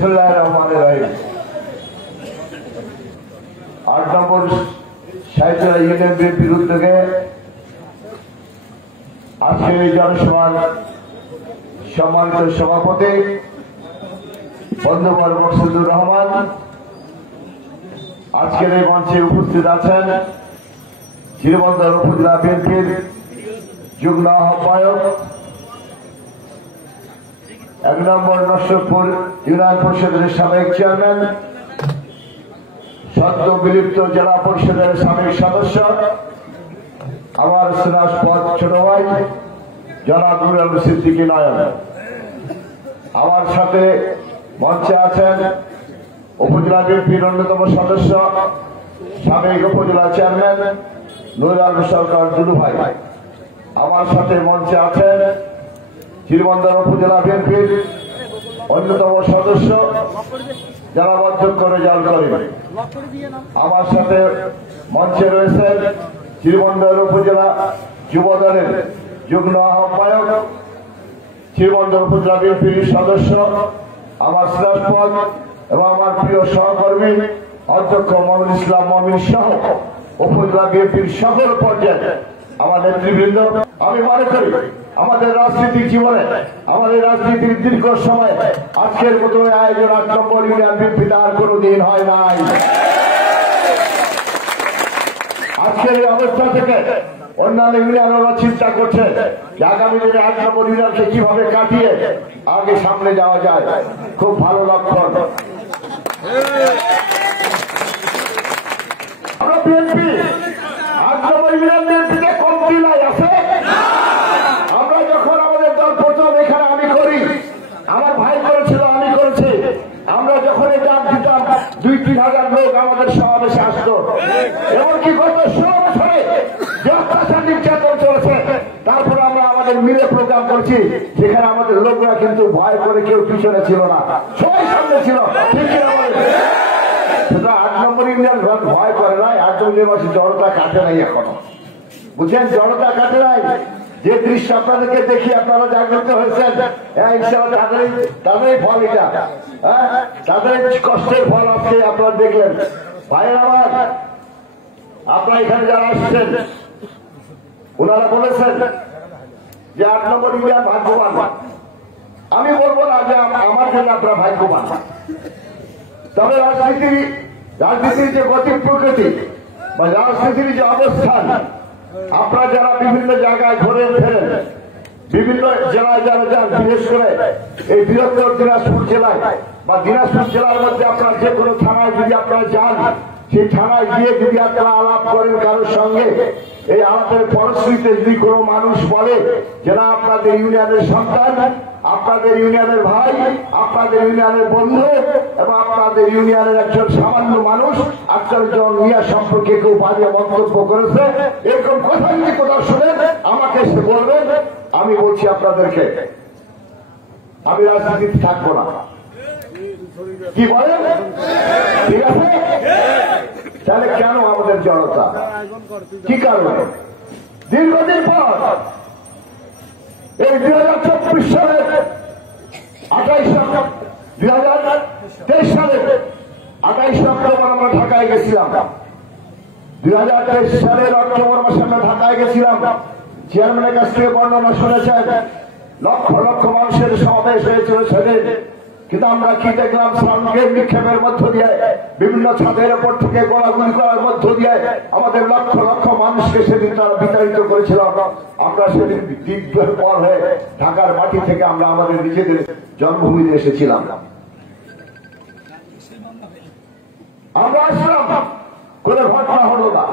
বিসমিল্লাহির রহমানির রহিম। 8 নম্বর সাহিত্যরা ইউনিয়ন বিএনপির উদ্যোগে আজকের এই জনসভার সম্মানিত সভাপতি বন্ধুবর মোর্শেদুর রহমান, আজকের এই মঞ্চে উপস্থিত আছেন জীবনবন্দর উপজেলা বিএনপির যুগ্ম আহ্বায়ক 1 নম্বর নরসিংপুর ইউনিয়ন পরিষদের সাবেক চেয়ারম্যান, সদ্য বিলুপ্ত জেলা পরিষদের সাবেক সদস্য আমার স্নেহাস্পদ ছোট ভাই জনাব নুরুল সিদ্দিকী নয়ন। আমার সাথে মঞ্চে আছেন উপজেলা বিএনপির অন্যতম সদস্য সাবেক উপজেলা চেয়ারম্যান নুরুল সরকার দুলু ভাই। আমার সাথে মঞ্চে আছেন জীবনবন্দর উপজেলা বিএনপির অন্যতম সদস্য জনাব অধ্যক্ষ রেজাউল করিম। আমার সাথে মঞ্চে রয়েছেন জীবনবন্দর উপজেলা যুব দলের যুগ্ম আহ্বায়ক জীবনবন্দর উপজেলা বিএনপির সদস্য আমার স্নেহাস্পদ এবং আমার প্রিয় সহকর্মী অধ্যক্ষ মমিনুল ইসলাম মমিন সহ উপজেলা বিএনপির সকল পর্যায়ে আমার নেতৃবৃন্দ। আমি মনে করি আমাদের রাজনৈতিক জীবনে আমাদের রাজনীতির দীর্ঘ সময় আজকের মতো আয়োজন 8 নম্বর ইউনিয়ন বিএনপিতে আর কোনদিন হয় নাই। আজকের এই অবস্থা থেকে অন্যান্য ইউনিয়নরা চিন্তা করছে যে আগামী দিনে 8 নম্বর ইউনিয়নকে কিভাবে কাটিয়ে আগে সামনে যাওয়া যায়। খুব ভালো লক্ষণ। আমরা বিএনপি 8 নম্বর ইউনিয়ন বিএনপিতে কমতি নাই আছে। আমরা যখন আমাদের দল প্রথম এখানে আমি করি, আমার ভাই করেছিল, আমি করেছি, আমরা যখন এই ডাক দিতাম 2-3 হাজার লোক আমাদের সমাবেশে আসতো। এমনকি গত 16 বছরে যে অত্যাচার নির্যাতন চলেছে, তারপরে আমরা আমাদের মিলে প্রোগ্রাম করছি, সেখানে আমাদের লোকরা কিন্তু ভয় করে কেউ পিছনে ছিল না, সবাই সামনে ছিল। ঠিক সুতরাং 8 নম্বর ইউনিয়ন ভয় করে নাই। 8 নম্বর মাসে জড়তা কাটে নাই এখনো, বুঝছেন? জড়তা কাটে নাই। যে দৃশ্য আপনাদেরকে দেখি আপনারা জাগ্রত হয়েছেন, তাদের ফল এটা, তাদের কষ্টের ফল আজকে আপনারা দেখলেন। ভাইয়ের আমার, আপনারা এখানে যারা আসছেন ওনারা বলেছেন যে 8 নম্বর ইউনিয়ন ভাগ্যবান। আমি বলবো না যে আমার জন্য আপনারা ভাগ্যবান, তবে রাজনীতির যে গতি প্রকৃতি বা রাজনীতির যে অবস্থান, আপনারা যারা বিভিন্ন জায়গায় ঘুরে ফেরেন, বিভিন্ন জেলায় যারা যান, বিশেষ করে এই বৃহত্তর দিনাজপুর জেলায় বা দিনাজপুর জেলার মধ্যে আপনার যে কোনো থানায় যদি আপনারা যান, সেই থানায় গিয়ে যদি আপনারা আলাপ করেন কারোর সঙ্গে, এই আলাপের ফলশ্রুতিতে যদি কোনো মানুষ বলে যারা আপনাদের ইউনিয়নের সন্তান, আপনাদের ইউনিয়নের ভাই, আপনাদের ইউনিয়নের বন্ধু এবং আপনাদের ইউনিয়নের একজন সামান্য মানুষ আফজাল মিয়া সম্পর্কে কেউ বাজে মন্তব্য করেছে, এরকম কথা যদি কোথাও শুনেন আমাকে এসে বলবেন। আমি বলছি আপনাদেরকে, আমি রাজনীতিতে থাকবো না। কি বলেন? ঠিক আছে? তাহলে কেন আমাদের জড়তা? কি কারণে? দীর্ঘদিন পর এই 2024 সালের 2023 সালের 28 অক্টোবর আমরা ঢাকায় গেছিলাম। 2023 সালের অক্টোবর মাসে আমরা ঢাকায় গেছিলাম। চেয়ারম্যানের কাছ থেকে বর্ণনা শুনেছেন, লক্ষ লক্ষ মানুষের সমাবেশ হয়েছিল সেদিন। কিন্তু আমরা কি দেখলাম? সাউন্ডের নিক্ষেপের মধ্য দিয়ে, বিভিন্ন ছাদের উপর থেকে গোলাগুলি করার মধ্য দিয়ে আমাদের লক্ষ লক্ষ মানুষকে সেদিন তারা বিতাড়িত করেছিল। আমরা সেদিন দীর্ঘের পর হয়ে ঢাকার মাটি থেকে আমরা আমাদের নিজেদের জন্মভূমিতে এসেছিলাম। আমরা আসলাম, কোন ঘটনা হলো না,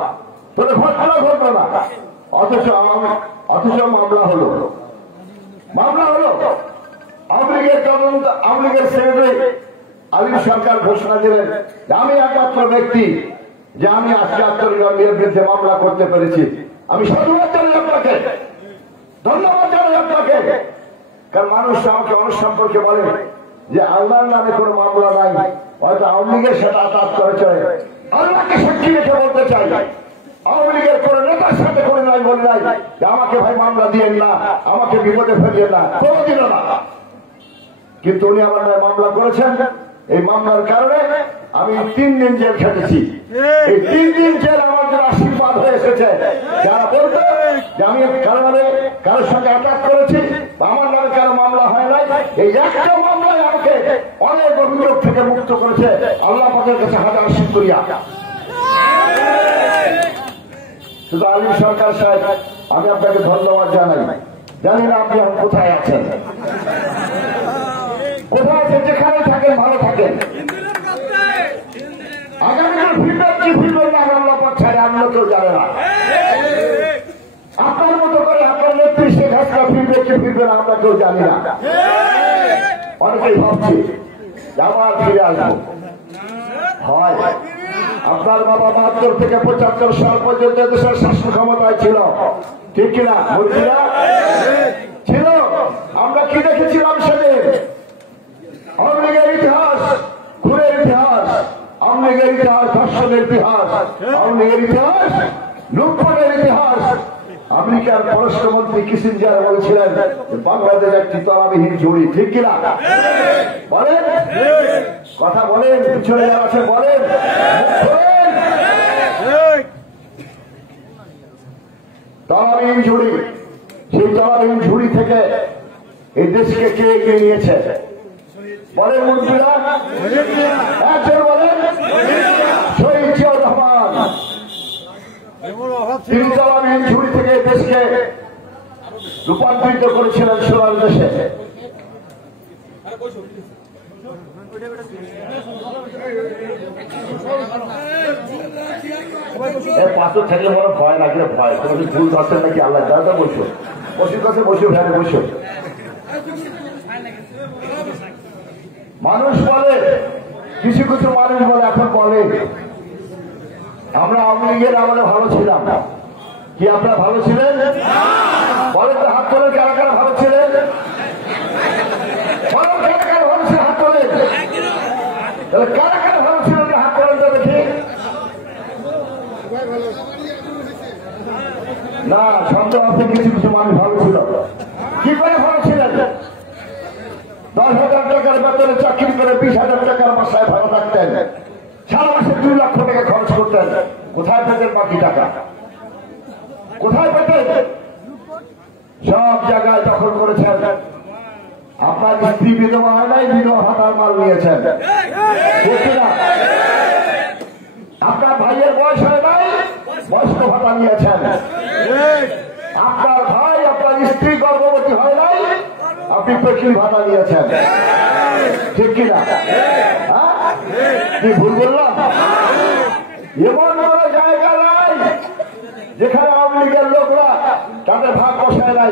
কোন ঘটনা ঘটলো না, অথচ মামলা হলো। আওয়ামী লীগের সেক্রেটারি আলী সরকার ঘোষণা দিলেন যে আমি একমাত্র ব্যক্তি যে আমি আজকে আত্মীয়ের বিরুদ্ধে মামলা করতে পেরেছি। আমি সাধুবাদ জানাই আপনাকে, ধন্যবাদ জানাই আপনাকে। কারণ মানুষ আমাকে অনেক সম্পর্কে বলে যে আল্লাহর নামে কোনো মামলা নাই, হয়তো আওয়ামী লীগের সাথে আঘাত করেছে। আল্লাহকে সাক্ষী রেখে বলতে চাই, আওয়ামী লীগের কোন নেতার সাথে করে নাই বলে নাই যে আমাকে ভাই মামলা দিয়েন না, আমাকে বিপদে ফেলিয়েন না, কোনোদিনও না। কিন্তু উনি আমার মামলা করেছেন এই মামলার কারণে আমি 3 দিন জেল খেটেছি। এই 3 দিন জেল আমার জন্য আশীর্বাদ হয়ে এসেছে। যারা বলতো যে আমি কারোর সঙ্গে অ্যাটাক করেছি বা আমার নামে কারো মামলা হয় নাই, এই একটা মামলায় আমাকে অনেক অভিযোগ থেকে মুক্ত করেছে আল্লাহ পাকের কাছে হাজার শুকরিয়া। শুধু আলিম সরকার সাহেব, আমি আপনাকে ধন্যবাদ জানাই। জানি না আপনি এখন কোথায় আছেন, কোথায় আছেন, যেখানে থাকেন ভালো থাকেন। আগামীকাল ফিরবেন কি ফিরবেন না আল্লাহ পাক ছাড়া অন্য কেউ জানে না। আপনার মতো করে আপনার নেত্রী শেখ হাসিনা ফিরবে কি ফিরবে না আমরা কেউ জানি না। অনেকেই ভাবছি আবার ফিরে আসবো। হয় আপনার বাবা 72 থেকে 75 সাল পর্যন্ত দেশের শাসন ক্ষমতায় ছিল, ঠিক কিনা বলছিলা ছিল। আমরা কি দেখেছিলাম সেদিন? আওয়ামী লীগের ইতিহাস, খুনের ইতিহাস, আওয়ামী লীগের ইতিহাস, ধর্ষণের ইতিহাস, আওয়ামী লীগের ইতিহাস, লুটপাটের ইতিহাস। আমেরিকার পররাষ্ট্রমন্ত্রী কিসিঞ্জার বলছিলেন বাংলাদেশ একটি তলাবিহীন ঝুড়ি, ঠিক কিনা বলেন? কথা বলেন, পিছনে যারা আছে বলেন। তলাবিহীন ঝুড়ি, সেই তলাবিহীন ঝুড়ি থেকে এই দেশকে কে এগিয়ে নিয়েছে বলেন মন্ত্রীরা? একজন বলেন শহীদ জিয়াউর রহমান। তিনি তলাবিহীন ঝুড়ি থেকে দেশকে রূপান্তরিত করেছিলেন সোনার দেশে। পাথর থাকলে বড় ভয় লাগলে ভয়, কোনো ভুল ধরছেন নাকি আল্লাহ দাদা বসো, বসির কাছে বসে ভ্যানে বসো। মানুষ বলে, কিছু কিছু মানুষ বলে, এখন বলে আমরা আওয়ামী লীগের আমলে ভালো ছিলাম। কি আপনারা ভালো ছিলেন? বলেন তো, হাত তোলেন কারা কারা ভালো ছিলেন? বলেন কারা কারা ভালো ছিলেন, হাত তোলেন। তাহলে কারা কারা ভালো ছিলেন হাত তোলেন তো দেখি। না, সন্দেহ আছে কিছু কিছু মানুষ ভালো ছিল। কি করে ভালো ছিলেন? 10,000 টাকার বেতনে চাকরি করে 20,000 টাকার বাসায় ভালো থাকতেন, সারা মাসে 2 লক্ষ টাকা খরচ করতেন। কোথায় পেতেন বাকি টাকা? কোথায় পেতেন? সব জায়গায় দখল করেছেন। আপনার স্ত্রী বিধবা হয় নাই, বিধবা ভাতার মাল নিয়েছেন, ঠিক না? আপনার ভাইয়ের বয়স হয় নাই, বয়স্ক ভাতা নিয়েছেন। আপনার ভাই, আপনার স্ত্রী গর্ভবতী হয় নাই, আপনি পেশির ভাতা নিয়েছেন, ঠিক কিনা? কি ভুল বললাম? এমন কোন জায়গা নাই যেখানে আওয়ামী লীগের লোকরা তাদের ভাগ বসায় নাই।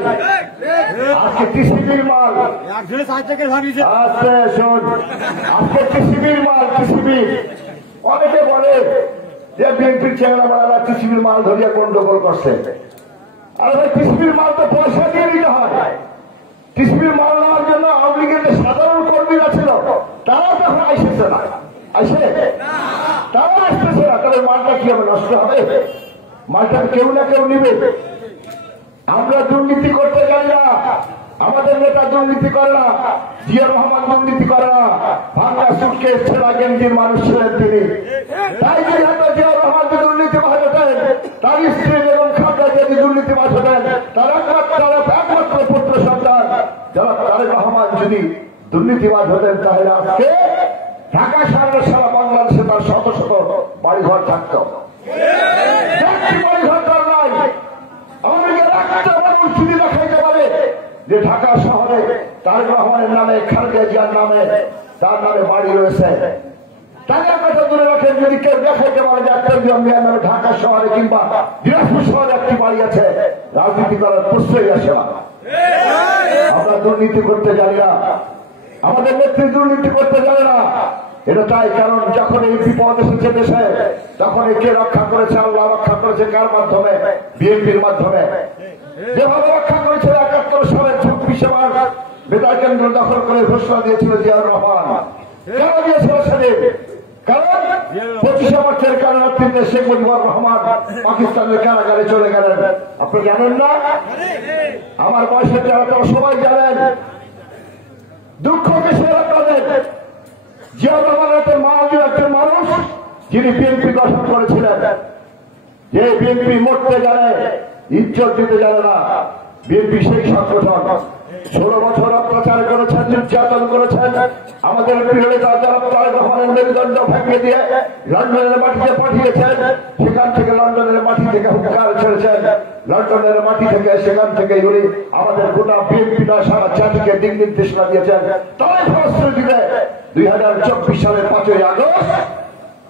আজকে টিসিবির মাল, আজকে শোন, আজকে টিসিবির মাল, টিসিবি। অনেকে বলে যে বিএনপির চেহারা টিসিবির মাল ধরিয়া গন্ডগোল করছে। আর ভাই, টিসিবির মাল তো পয়সা দিয়ে দিতে হয়। টিসিবির মাল নেওয়ার জন্য আওয়ামী লীগের যে সাধারণ কর্মীরা ছিল তারাও তখন আসছে না, আসে তারাও আসতেছে না। তাহলে মালটা কি হবে? নষ্ট হবে। মালটা কেউ না কেউ নিবে। আমরা দুর্নীতি করতে জানি না, আমাদের নেতা দুর্নীতি করে না, জিয়া রহমান দুর্নীতি করে না। ভাঙা সুটকেস ছেঁড়া গেঞ্জির মানুষ ছিলেন তিনি। তাই যদি হয়তো জিয়া রহমান দুর্নীতিবাজ হতেন, তার স্ত্রী এবং খাদ্যা যদি দুর্নীতিবাজ হতেন, তার একমাত্র পুত্র সন্তান যারা তারেক রহমান যদি দুর্নীতিবাজ হতেন, তাহলে আজকে ঢাকা শহরের সারা বাংলাদেশে তার শত শত বাড়িঘর থাকত। বাড়িঘর তার নাই। আমাদেরকে একটা মানুষ যদি দেখাইতে পারে যে ঢাকা শহরে তারেক রহমানের নামে, খালেদা জিয়ার নামে, তার নামে বাড়ি রয়েছে, টাকার কথা দূরে রাখেন। যদি কেউ দেখাইতে পারে যে একটা মিয়ার নামে ঢাকা শহরে কিংবা দিনাজপুর শহরে একটি বাড়ি আছে, রাজনীতি করার প্রশ্নই আসে না। আমরা দুর্নীতি করতে জানি না, আমাদের নেত্রী দুর্নীতি করতে জানে না। এটা তাই, কারণ যখন এই বিপদ এসেছে দেশে, তখন কে রক্ষা করেছে? আল্লাহ রক্ষা করেছে। কার মাধ্যমে? বিএনপির মাধ্যমে। যেভাবে রক্ষা করেছিল 71 সালে 24 মার্চ বেতার কেন্দ্র দখল করে ঘোষণা দিয়েছিল জিয়াউর রহমান। কেন দিয়েছিল সেদিন? কারণ 25 মার্চের কারাগারে শেখ মুজিবুর রহমান পাকিস্তানের কারাগারে চলে গেলেন। আপনি জানেন না? আমার বয়সের যারা তারা সবাই জানেন। দুঃখ কিসের আপনাদের? জিয়া রহমানের মাননীয় একজন মানুষ যিনি বিএনপি গঠন করেছিলেন, যে বিএনপি মরতে জানে, ইজ্জত দিতে জানে না। বিএনপি সেই সংগঠন 16 বছর অত্যাচার করেছেন, নির্যাতন করেছেন। আমাদের প্রিয় নেতা যারা তারেক রহমানের মেরুদণ্ড ভেঙে দিয়ে লন্ডনের মাটিতে পাঠিয়েছেন, সেখান থেকে লন্ডনের মাটি থেকে হুঙ্কার ছেড়েছেন, লন্ডনের মাটি থেকে সেখান থেকে উনি আমাদের গোটা বিএনপিটা সারা জাতিকে দিক নির্দেশনা দিয়েছেন। তাই ফলশ্রুতিতে 2024 সালের 5ই আগস্ট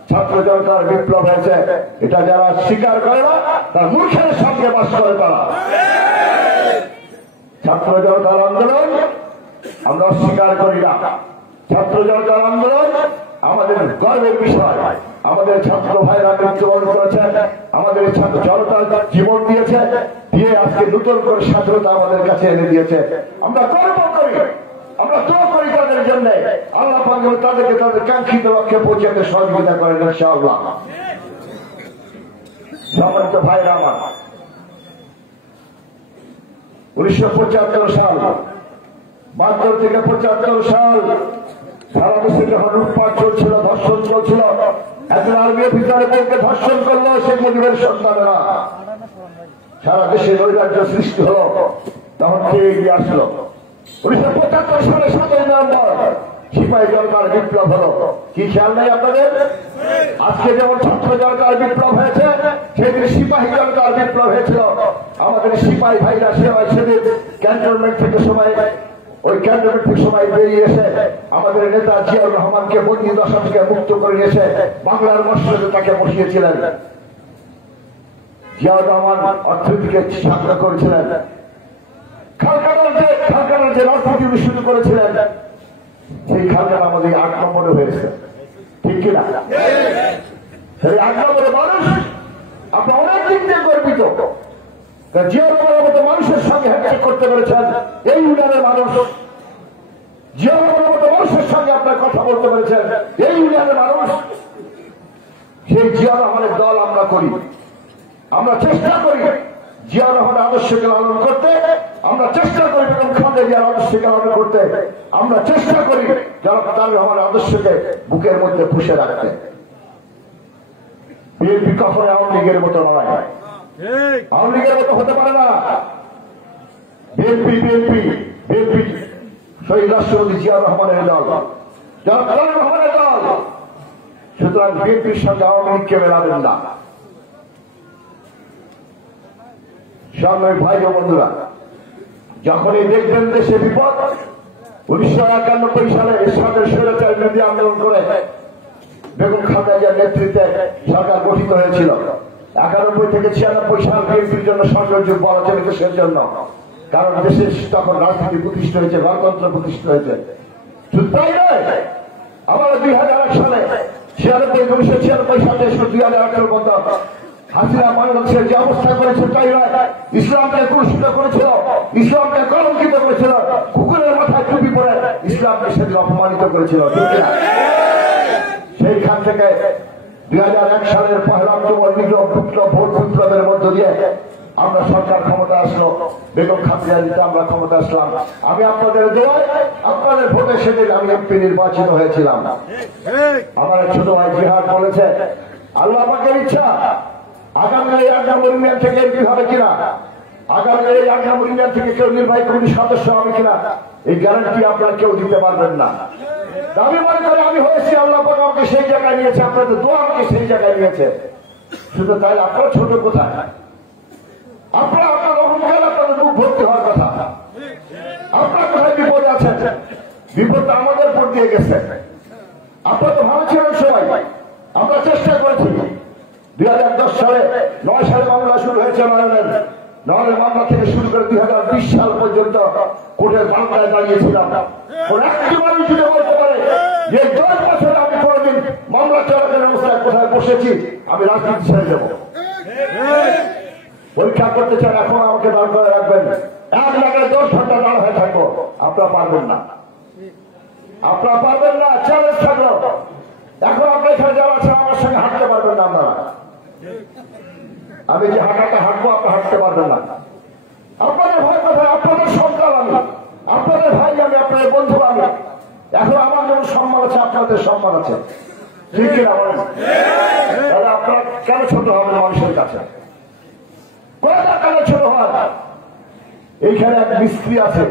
ছাত্র জনতার বিপ্লব হয়েছে। এটা যারা স্বীকার করে না তার মূর্খের সঙ্গে বাস করে তারা। ছাত্র জনতার আন্দোলন আমরা অস্বীকার করি না। ছাত্র জনতার আন্দোলন আমাদের গর্বের বিষয়। আমাদের ছাত্র ভাইরা মৃত্যুবরণ করেছেন, আমাদের ছাত্র জনতা জীবন দিয়েছে, দিয়ে আজকে নতুন করে স্বাধীনতা আমাদের কাছে এনে দিয়েছে। আমরা গর্ব করি, আমরা তো করি তাদের জন্য। আল্লাহ পাক তাদেরকে তাদের কাঙ্ক্ষিত লক্ষ্যে পৌঁছাতে সহযোগিতা করেন ইনশাআল্লাহ। সম্মানিত ভাইরা আমার, 1975 সাল 72 থেকে 75 সাল সারা দেশে যখন লুটপাট চলছিল, ধর্ষণ চলছিল, একজন আর্মি অফিসারের বউকে ধর্ষণ করলো শেখ মুজিবের সন্তানেরা। সারা দেশে নৈরাজ্য সৃষ্টি হলো। তখন কে এগিয়ে আসলো? 1975 সালে 7ই নভেম্বর সিপাহী জনতার বিপ্লব হলো। কি খেয়াল নেই আপনাদের? আজকে যেমন ছাত্র জনতার বিপ্লব হয়েছে, সেদিন সিপাহী জনতার বিপ্লব হয়েছিল। আমাদের সিপাহী ভাইরা সেদিন ক্যান্টনমেন্ট থেকে সময় ওই ক্যান্টনমেন্ট থেকে সময় বেরিয়ে এসে আমাদের নেতা জিয়াউর রহমানকে বন্দী দশা থেকে মুক্ত করে নিয়েছে বাংলার মসজিদে তাকে বসিয়েছিলেন। জিয়াউর রহমান অর্থনীতিকে ছাত্র করেছিলেন। খালকাটার যে রাজনীতি শুরু করেছিলেন, সেই খালকাটা আমাদের 8 নম্বরে হয়েছে, ঠিক কিনা? সেই 8 নম্বরে মানুষ আপনি অনেক দিন দিয়ে গর্বিত। জিয়াউর রহমানের মতো মানুষের সঙ্গে হ্যান্ডশেক করতে পেরেছেন এই ইউনিয়নের মানুষ। জিয়াউর রহমানের মতো মানুষের সঙ্গে আপনার কথা বলতে পেরেছেন এই ইউনিয়নের মানুষ। সেই জিয়াউর রহমানের দল আমরা করি। আমরা চেষ্টা করি জিয়াউর রহমানের আদর্শকে লালন করতে, আমরা চেষ্টা করি বেগম খালেদা জিয়ার আদর্শকে লালন করতে, আমরা চেষ্টা করি তারেক রহমানের আদর্শকে বুকের মধ্যে পুষে রাখতে। বিএনপি কখনো আওয়ামী লীগের মতো নয়, আওয়ামী লীগের মতো হতে পারে না। বিএনপি শহীদ রাষ্ট্রপতি জিয়াউর রহমানের দল, তারেক রহমানের দল। সুতরাং বিএনপির সঙ্গে আওয়ামী লীগকে মেলাবেন না। সংগ্রামী ভাই ও বন্ধুরা, যখনই দেখবেন দেশে বিপদ, 1991 সালে এরশাদের স্বৈরাচার বিরোধী আন্দোলন করে বেগম খালেদা জিয়ার নেতৃত্বে সরকার গঠিত হয়েছিল। 91 থেকে 96 সাল বিএনপির জন্য স্বর্ণযুগ বলা চলে দেশের জন্য। কারণ দেশে তখন রাজনীতি প্রতিষ্ঠা হয়েছে, গণতন্ত্র প্রতিষ্ঠা হয়েছে। শুধু তাই নয়, আবার 2001 সালে 1996 সালে 2018 পর্যন্ত হাসিনা বাংলাদেশের যে অবস্থা করেছে তাই নয়, ইসলামকে কুলুষিত করেছিল, ইসলামকে কলঙ্কিত করেছিল, কুকুরের মাথায় টুপি পরে ইসলামকে সেদিন অপমানিত করেছিল, ঠিক না? সেইখান থেকে 2001 সালের 1 অক্টোবর ভোট বিপ্লবের মধ্য দিয়ে আমরা সরকার ক্ষমতা আসলো, বেগম খালেদা জিয়া আমরা ক্ষমতা আসলাম। আমি আপনাদের দোয়ায়, আপনাদের ভোটে সেদিন আমি এমপি নির্বাচিত হয়েছিলাম। আমার ছোট ভাই জিহাদ বলেছে আল্লাহ পাকের ইচ্ছা আগামী এই আগামী ইউনিয়ন থেকে এমপি হবে কিনা, আগামী এই আগামী ইউনিয়ন থেকে কেউ নির্বাহী কমিটির সদস্য হবে কিনা, এই গ্যারান্টি আপনারা কেউ দিতে পারবেন না। আমি মনে করি আমি হয়েছি, আল্লাহ পাক আমাকে সেই জায়গায় নিয়েছে, আপনাদের দোয়া আমাকে সেই জায়গায় নিয়েছে। শুধু তাই আপনারা ছোট কোথায়, আপনারা আপনার অহংকার, আপনাদের মুখ ভর্তি হওয়ার কথা। আপনারা কোথায় বিপদে আছেন? বিপদটা আমাদের উপর দিয়ে গেছে। আপনারা তো ভালো ছিলেন সবাই, আমরা চেষ্টা করেছি। 2010 সালে 9 সালে মামলা শুরু হয়েছে নয়নের মামলা থেকে শুরু করে 2020 সাল পর্যন্ত কোর্টের মামলায় দাঁড়িয়েছিলাম। একটি মানুষ যদি বলতে পারে যে 10 বছরে আমি কোনদিন মামলা চলাকালীন অবস্থায় কোথায় বসেছি, আমি রাজনীতি ছেড়ে দেব। পরীক্ষা করতে চান, এখন আমাকে দাঁড় করে রাখবেন, 1 জায়গায় 10 ঘন্টা দাঁড় হয়ে থাকবো, আপনারা পারবেন না, আপনারা পারবেন না। চ্যালেঞ্জ থাকলো, এখন আপনার এখানে যারা আছে আমার সঙ্গে হাঁটতে পারবেন না। আপনারা, আমি যে হাঁটাটা হাঁটবো আপনারা হাঁটতে পারবেন না। আপনাদের ভাই কোথায়? আপনাদের সন্তান আমি, আপনাদের ভাই আমি, আপনাদের বন্ধু আমি। এখন আমার যেমন সম্মান আছে, আপনাদের সম্মান আছে, ঠিক কিনা বলেন? তাহলে আপনারা কেন ছোট হবেন মানুষের কাছে? কেন ছোট হয়? এইখানে এক মিস্ত্রি আছে,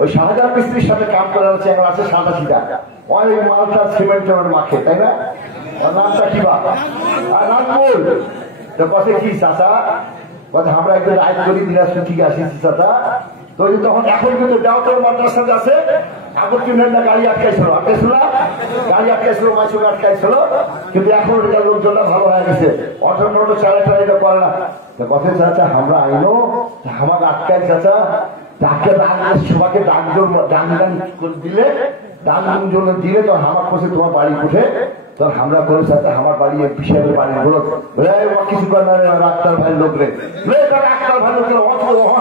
ওই শাহজাহান মিস্ত্রির সাথে কাম করার চ্যাংড়া আছে সাদা সিধা, ওই মালটা সিমেন্টের মাখে, তাই না? নামটা কি বা নাজমুল, তো কথা কি চাচা, কথা আমরা একজন রায় করি দিনাজপুর থেকে আসিছি চাচা, তো তখন এখন কিন্তু দেওয়ার মাদ্রাসা আছে, আগর কিনে না গাড়ি আটকাইছিল, গাড়ি আটকাইছিল, মাইসুকে আটকাইছিল, কিন্তু এখন এটা লোকজনটা ভালো হয়ে গেছে, অটো মোটো চালা এটা করে না। কথা চাচা আমরা আইলো আমাকে আটকাই চাচা, ডাকে সবাইকে ডাক দিলে ডাক জন্য দিলে তো আমার কাছে তোমার বাড়ি উঠে, তখন আমরা করে চাচা আমার বাড়ি বিশালের বাড়ি বলো কিছু করে না ডাক্তার ভাই লোক রে, ডাক্তার ভাই লোক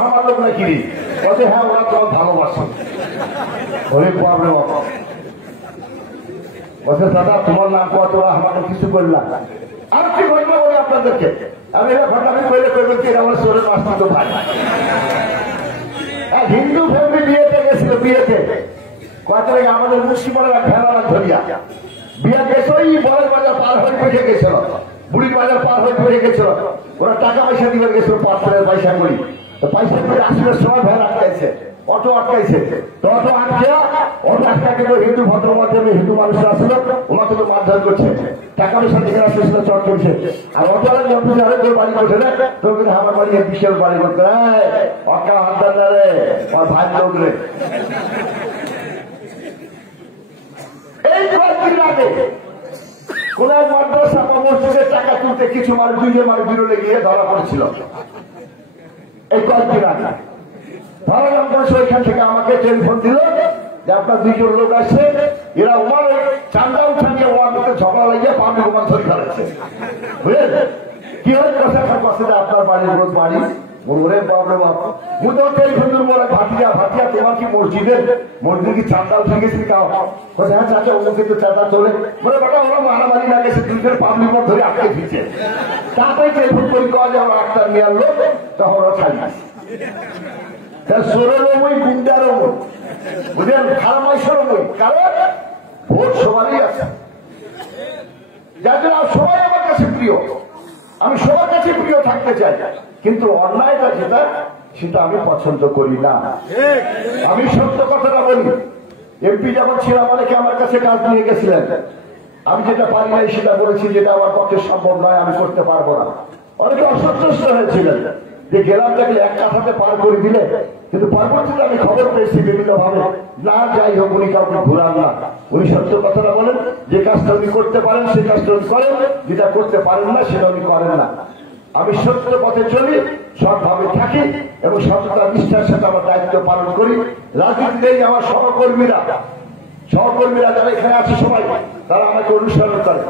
আমার লোক না কিনি, বলছে হ্যাঁ ওরা তোমার ভালোবাসে, ওরে প্রবলেম বলছে দাদা তোমার নাম কত, আমাকে কিছু করলাম। আর কি ঘটনা বলে আপনাদেরকে, আমি এটা ঘটনা কইলে করবেন কি আমার শরীর আসত ভাই। হিন্দু ফ্যামিলি বিয়েতে গেছিল, বিয়েতে কত আমাদের মুসলিমের ভেড়া ধরিয়া বিয়ে গেছে, ওই বড় বাজার পার হয়ে পড়ে গেছিল, বুড়ি বাজার পার হয়ে পড়ে গেছিল, ওরা টাকা পয়সা দিবে গেছিল, পাঁচশোর পয়সা করি, তো পয়সা করে আসলে সময় ভেড়া আটকাইছে, অটো আটকাইছে, তো অটো আটকে অটো আটকাকে হিন্দু ভদ্র মাধ্যমে হিন্দু মানুষরা আসলো, ওনাকে তো মারধর করছে, টাকা পয়সা দিকে আসলে চট করছে, আর অটো তোর বাড়ি করছে না, তোর কিন্তু আমার বাড়ি বিশাল বাড়ি করতে অকা হাত রে আর ভাই লোক রে। এই কয়েকদিন আগে কোন এক মাদ্রাসা বা মসজিদের টাকা তুলতে কিছু মানুষ দুইজন মানুষ বিরোধে গিয়ে ধরা পড়েছিল, এই কয়েকদিন আগে ধরা নাম করেছে। ওইখান থেকে আমাকে টেলিফোন দিল যে আপনার দুইজন লোক আসছে, এরা ওমার চান্দা উঠানিয়ে ওমার মধ্যে ঝগড়া লাগিয়ে পাবি ওমান ধরে ফেলেছে, বুঝলেন? কি হয় কথা কথা যে আপনার বাড়ির রোজ বাড়ি ওরে বাবরে বাপ, মুই তো টেলিফোন দিল বলে ভাটিয়া ভাটিয়া তোমার কি মসজিদের কি চান্দা উঠে গেছি কাও, হ্যাঁ চাচা অন্য কিন্তু চাঁদা চলে বলে বেটা ওরা মারামারি না গেছে, দুইজন পাবলিক মত ধরে আটকে দিচ্ছে, তারপরে টেলিফোন করি কওয়া যে আমার আটটা নেওয়ার লোক, তখন ওরা ছাড়ি সোরেরও বই গুন্ডারও বই, বুঝলেন? খারামাইশেরও বই, কারণ ভোট সবারই আছে, যার জন্য সবাই আমার কাছে প্রিয়, আমি সবার কাছে প্রিয় থাকতে চাই, কিন্তু অন্যায়টা যেটা সেটা আমি পছন্দ করি না। আমি সত্য কথাটা বলি, এমপি যখন ছিলাম অনেকে আমার কাছে কাজ নিয়ে গেছিলেন, আমি যেটা পারি নাই সেটা বলেছি, যেটা আমার পক্ষে সম্ভব নয় আমি করতে পারবো না, অনেকে অসন্তুষ্ট হয়েছিলেন যে গেলামটাকে এক কাঠাতে পার করে দিলে, কিন্তু পরবর্তীতে আমি খবর পেয়েছি বিভিন্ন ভাবে, না যাই হোক উনি কাউকে ঘুরান না, উনি সত্য কথাটা বলেন, যে কাজটা উনি করতে পারেন সেই কাজটা উনি করেন, যেটা করতে পারেন না সেটা উনি করেন না। আমি সত্য পথে চলি, সৎভাবে থাকি এবং সততা নিষ্ঠার সাথে আমার দায়িত্ব পালন করি। রাজনীতিতে আমার সহকর্মীরা যারা এখানে আছে সবাই তারা আমাকে অনুসরণ করে,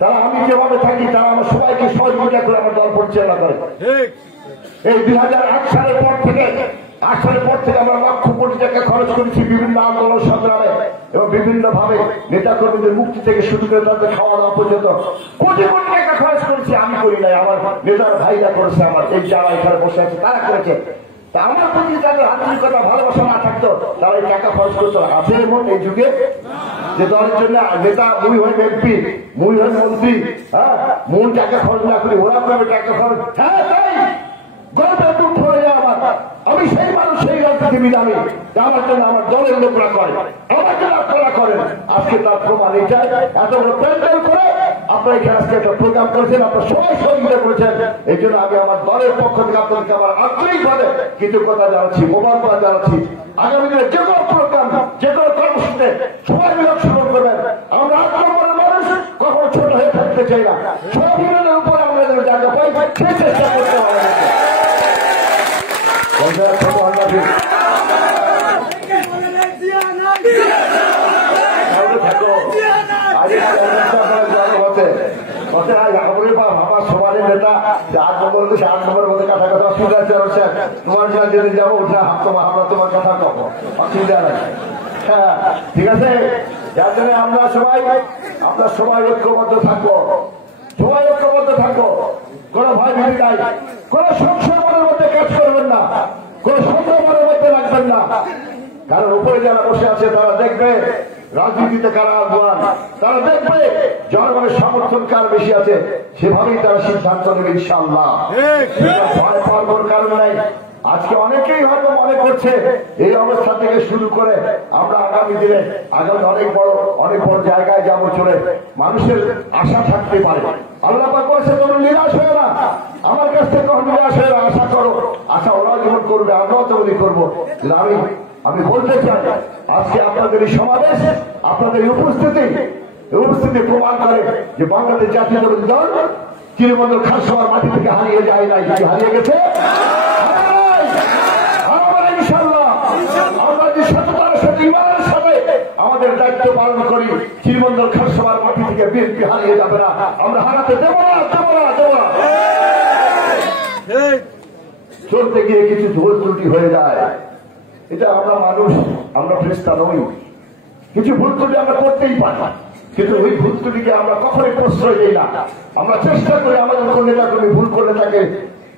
তারা আমি যেভাবে থাকি তারা আমার সবাইকে সহযোগিতা করে আমার দল পরিচালনা করে। এই 2008 সালের পর থেকে আমরা লক্ষ কোটি টাকা খরচ করেছি বিভিন্ন আন্দোলন সংগ্রামে এবং বিভিন্ন ভাবে নেতা কর্মীদের মুক্তি থেকে শুরু করে তাদের খাওয়া দাওয়া পর্যন্ত কোটি কোটি টাকা খরচ করেছি। আমি করি নাই, আমার নেতার ভাইরা করেছে, আমার এই যারা এখানে বসে আছে তারা করেছে। তা আমার প্রতি তাদের আন্তরিকতা ভালোবাসা না থাকতো তারা এই টাকা খরচ করতো। আছে এমন এই যুগে যে দলের জন্য নেতা মুই হয় এমপি, মুই হয় মন্ত্রী, হ্যাঁ মূল টাকা খরচ না করি ওরা পাবে টাকা খরচ। হ্যাঁ তাই গল্পের দুঃখ হয়ে যায় আমার, আমি সেই মানুষ সেই রাজনীতিবিদ আমি, আমার জন্য আমার দলের লোকরা করে, আমার জন্য আপনারা করেন। আজকে তার প্রমাণ এটাই, এত বড় প্যান্ডেল করে আপনারা এখানে আজকে একটা প্রোগ্রাম করেছেন, আপনারা সবাই সহযোগিতা করেছেন। এই জন্য আমি আমার দলের পক্ষ থেকে আপনাদেরকে আমার আন্তরিকভাবে কৃতজ্ঞতা জানাচ্ছি, মোবারকবাদ জানাচ্ছি। আগামী দিনে যে কোনো প্রোগ্রাম, যে কোনো কর্মসূচিতে সবাই মিলে অংশগ্রহণ করবেন। আমরা আত্মীয় মানুষ কখনো ছোট হয়ে থাকতে চাই না, সবিনের উপরে আমরা যেন জায়গা পাই সেই চেষ্টা করতে হবে। আমার সবার নেতা 8 নম্বরের মধ্যে কাটা কথা অসুবিধা আছে, তোমার যেতে যাবো ওঠা আমরা তোমার কথা কব, অসুবিধা নাই। হ্যাঁ ঠিক আছে, যার জন্য আমরা সবাই ঐক্যবদ্ধ থাকবো, কোন ভয় ভীতি নাই, কোন সংশয়ের মধ্যে কাজ করবেন না, কোন সন্দেহের মধ্যে লাগবেন না। কারণ উপরে যারা বসে আছে তারা দেখবে রাজনীতিতে কারা আহ্বান, তারা দেখবে জনগণের সমর্থন কার বেশি আছে, সেভাবেই তারা সিদ্ধান্ত নেবে ইনশাআল্লাহ। ভয় পাওয়ার কোনো কারণ নাই। আজকে অনেকেই হয়তো মনে করছে এই অবস্থা থেকে শুরু করে আমরা আগামী দিনে অনেক বড় জায়গায় যাবো চলে, মানুষের আশা থাকতে পারে। আল্লাহ পাক বলেছে তোমরা নিরাশ হয়ে না, আমার কাছ থেকে কখনো নিরাশ হয়ে না, আশা করো। আশা ওরাও যেমন করবে আমরাও তেমনই করবো। আমি বলতে চাই আজকে আপনাদের এই সমাবেশ, আপনাদের উপস্থিতি প্রমাণ করে যে বাংলাদেশ জাতীয়তাবাদী দল চিরবন্দর খারসভার মাটি থেকে হারিয়ে যায় নাই, হারিয়ে গেছে। আমরা যে সততার সাথে ইমানের সাথে আমাদের দায়িত্ব পালন করি, চিরবন্দর খারসভার মাটি থেকে বিএনপি হারিয়ে যাবে না, আমরা হারাতে দেব না। চলতে গিয়ে কিছু ভুল ত্রুটি হয়ে যায়, এটা আমরা মানুষ, আমরা ফেরেশতা নই, কিছু ভুল ত্রুটি আমরা করতেই পারি, কিন্তু ওই ভুল ত্রুটিকে আমরা কখনোই প্রশ্রয় দিই না। আমরা চেষ্টা করি আমাদের কোন নেতা কর্মী ভুল করলে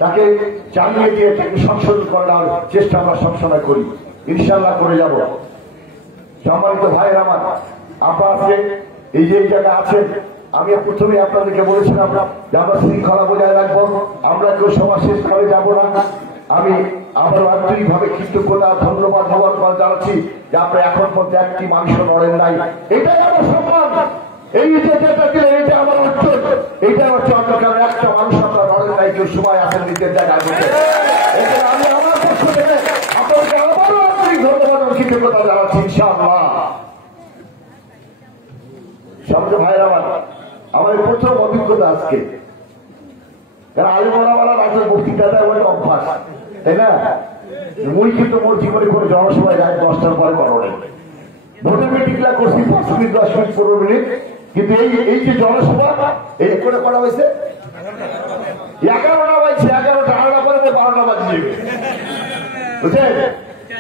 তাকে জানিয়ে দিয়ে তাকে সংশোধন করার চেষ্টা আমরা সবসময় করি, ইনশাআল্লাহ করে যাব। সম্মানিত ভাইয়ের আমার, আপনারা আজকে এই যে জায়গায় আছেন, আমি প্রথমে আপনাদেরকে বলেছিলাম যে আমরা শৃঙ্খলা বজায় রাখবো, আমরা কেউ সভা শেষ করে যাব না। আমি আবারও আন্তরিকভাবে কৃতজ্ঞতা ধন্যবাদ জানাচ্ছি যে আপনারা এখন পর্যন্ত একটি মানুষও লড়েন নাই, এটাই আমার সম্মান। এই যে যেটা দিলে এটা আমার উত্তর, এইটাই হচ্ছে অন্তকাল একটা মানুষ আপনারা লড়েন নাই, কেউ সময় আসেন নিজের জায়গায় বসে। আমি আমার পক্ষ থেকে আপনাদেরকে আবারও আন্তরিক ধন্যবাদ ও কৃতজ্ঞতা জানাচ্ছি ইনশাআল্লাহ। সমাজে ভাইয়ের আমার প্রথম অভিজ্ঞতা আজকে, যারা আলিমারা রাতের বক্তৃতা দেয় ওটা অভ্যাস, তাই না? মুই কিন্তু মোর জীবনে কোনো জনসভায় রাত 10টার পরে করোনি, ভোটের মিটিংটা করছি 5 মিনিট 10 মিনিট 15 মিনিট, কিন্তু এই যে জনসভা এই করে করা হয়েছে 11টা বাজছে, 11টা আড়া করে 12টা বাজে যাবে, বুঝছেন?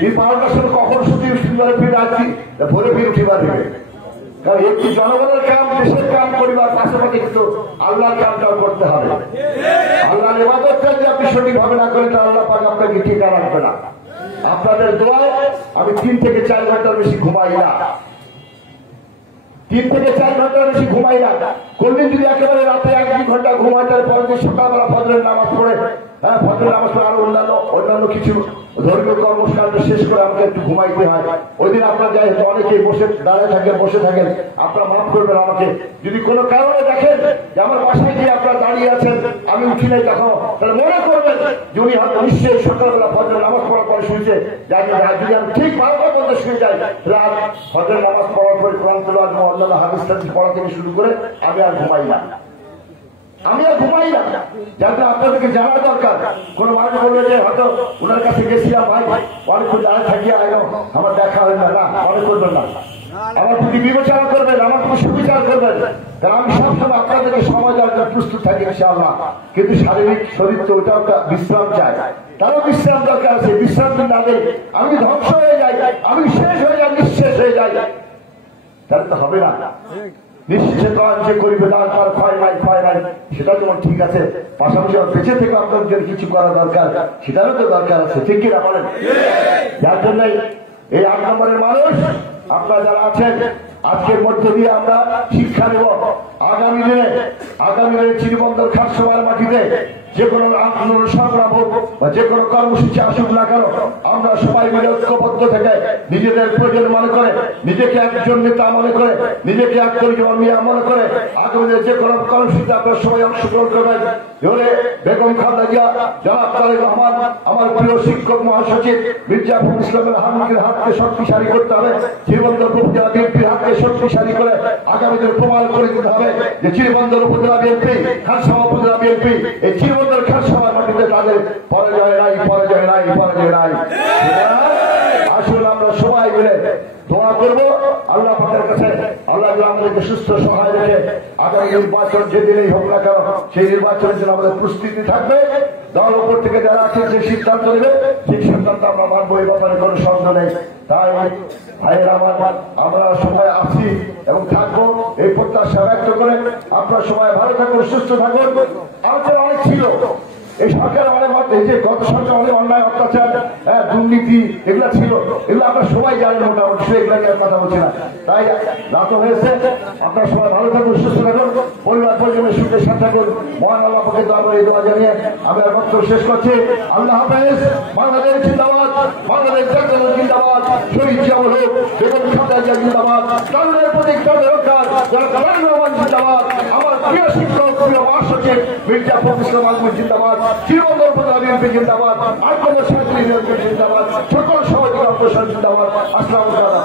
এই 12টার সময় কখন শুধু ফিরে আসছি, ভোরে ফিরে উঠিবার দেবে। কারণ একটি জনগণের কাম, দেশের কাম করিবার পাশাপাশি কিন্তু আল্লাহর কামটাও করতে হবে। আল্লাহর ইবাদতটা যদি আপনি সঠিকভাবে না করেন তাহলে আল্লাহ পাক আপনাকে ঠিকা রাখবে না। আপনাদের দোয়ায় আমি 3 থেকে 4 ঘন্টার বেশি ঘুমাই না, 3 থেকে 4 ঘন্টার বেশি ঘুমাই না। কোনদিন যদি একেবারে রাতে 1-2 ঘন্টা ঘুমাই, তার পরের দিন সকালবেলা ফজরের নামাজ পড়ে, ফজরের নামাজ পড়ে আরো অন্যান্য কিছু ধর্মীয় কর্মকাণ্ড শেষ করে আমাকে একটু ঘুমাইতে হয়। ওই দিন আপনার যাই অনেকেই দাঁড়িয়ে থাকেন, বসে থাকেন, আপনারা মাফ করবেন আমাকে। যদি কোনো কারণে দেখেন যে আমার বাসায় গিয়ে আপনারা দাঁড়িয়ে আছেন, আমি উঠি নাই তখন, তাহলে মনে করবেন যে উনি হয়তো নিশ্চয়ই সকালবেলা ফজরের নামাজ পড়ার পরে শুনছে। যদি আমি ঠিক 12টা পর্যন্ত শুয়ে যাই, তাহলে ফজরের নামাজ পড়ার পরে কোরআন তেলাওয়াত এবং অন্যান্য হাদিস পড়া থেকে শুরু করে আমি আর ঘুমাই না, যাতে আপনাদেরকে জানা দরকার। কোন মানুষ বলবে যে হয়তো ওনার কাছে গেছিলাম, ভাই অনেকক্ষণ দাঁড়িয়ে থাকিয়া আমার দেখা হয় না, মনে করবেন না, আমার প্রতি বিবেচনা করবেন, আমার প্রতি সুবিচার করবেন। কারণ আমি সবসময় আপনাদেরকে সময় দেওয়ার জন্য প্রস্তুত থাকি ইনশাআল্লাহ, কিন্তু শারীরিক শরীর তো ওটা একটা বিশ্রাম চাই, তারও বিশ্রাম দরকার আছে। বিশ্রাম না দেয় আমি ধ্বংস হয়ে যাই, আমি শেষ হয়ে যাই, নিঃশেষ হয়ে যাই, তাহলে তো হবে না। নিশ্চয় যে করিবে তার ক্ষয় নাই, সেটা যেমন ঠিক আছে, পাশাপাশি বেঁচে থেকে আপনার জন্য কিছু করা দরকার, সেটারও তো দরকার আছে, ঠিক কিনা বলেন? যার জন্য এই 8 নম্বরের মানুষ আপনারা যারা আছেন, আজকের মধ্য দিয়ে আমরা শিক্ষা নেব আগামী দিনে চিরবন্দর খারসভার মাটিতে যে কোনো আন্দোলন সংগ্রাম হোক বা যে কোনো কর্মসূচি আসুক না কেন, আমরা সবাই মিলে ঐক্যবদ্ধ থেকে নিজেদের প্রয়োজন মনে করে, নিজেকে একজন নেতা মনে করে, নিজেকে একজন মিয়া মনে করে আগামী যে কোনো কর্মসূচিতে আপনার সবাই অংশগ্রহণ করবেন। ধরে বেগম খালেদা জিয়া, জনাব তারেক রহমান, আমার প্রিয় শিক্ষক মহাসচিব মির্জা ফখরুল ইসলামের হাতকে শক্তিশালী করতে হবে, চিরবন্দর উপজেলা বিএনপির হাতকে শক্তিশালী করে আগামী দিনে প্রমাণ করে দিতে হবে যে চিরবন্দর উপজেলা বিএনপি, খারসভা উপজেলা বিএনপি এই চিরবন্দর খারসভার মাটিতে তাদের পরাজয় নাই। আসলে আমরা সবাই মিলে দোয়া করবো আল্লাহ পাকের কাছে, আল্লাহ আমাদেরকে সুস্থ সহায় রেখে আগামী নির্বাচন যেদিনেই হোক না কেন সেই নির্বাচনের জন্য আমাদের প্রস্তুতি থাকবে। দল উপর থেকে যারা আছেন যে সিদ্ধান্ত নেবে সেই সিদ্ধান্ত আমরা মানবো, এই ব্যাপারে কোনো সন্দেহ নেই। তাই ভাইয়ের আমরা সবাই আছি এবং থাকবো এই প্রত্যাশা ব্যক্ত করে আপনার সবাই ভালো থাকুন, সুস্থ থাকুন। আমাদের অনেক ছিল এই সরকার অনেক এই যে গত সরকার অনেক অন্যায় অত্যাচার দুর্নীতি এগুলা ছিল, এগুলো আপনারা সবাই জানেন মোটামুটি, এগুলা নিয়ে কথা বলছি না। তাই রাত হয়েছে, আপনারা সবাই ভালো থাকুন, সুস্থ থাকুন, পরিবার পরিজনের সুখে সাথে থাকুন। মহান আল্লাহ পাকের দরবারে দোয়া জানিয়ে আমি আর বক্তব্য শেষ করছি। আল্লাহ হাফেজ। বাংলাদেশ জিন্দাবাদ, বাংলাদেশ জাতীয় জিন্দাবাদ, শহীদ জিয়াউল হক, বেগম খালেদা জিয়া জিন্দাবাদ, কারণের প্রতীক রক্ষা যারা কারণ রহমান জিন্দাবাদ, আমার প্রিয় শিক্ষক প্রিয় মহাসচিব মির্জা ফখরুল ইসলাম আলমগীর জিন্দাবাদ, চিরবন্দর উপজেলা বিএনপি জিন্দাবাদ, আটকলের সমিতি জিন্দাবাদ, সকল সহযোগী অপসার জিন্দাবাদ। আসসালামু আলাইকুম।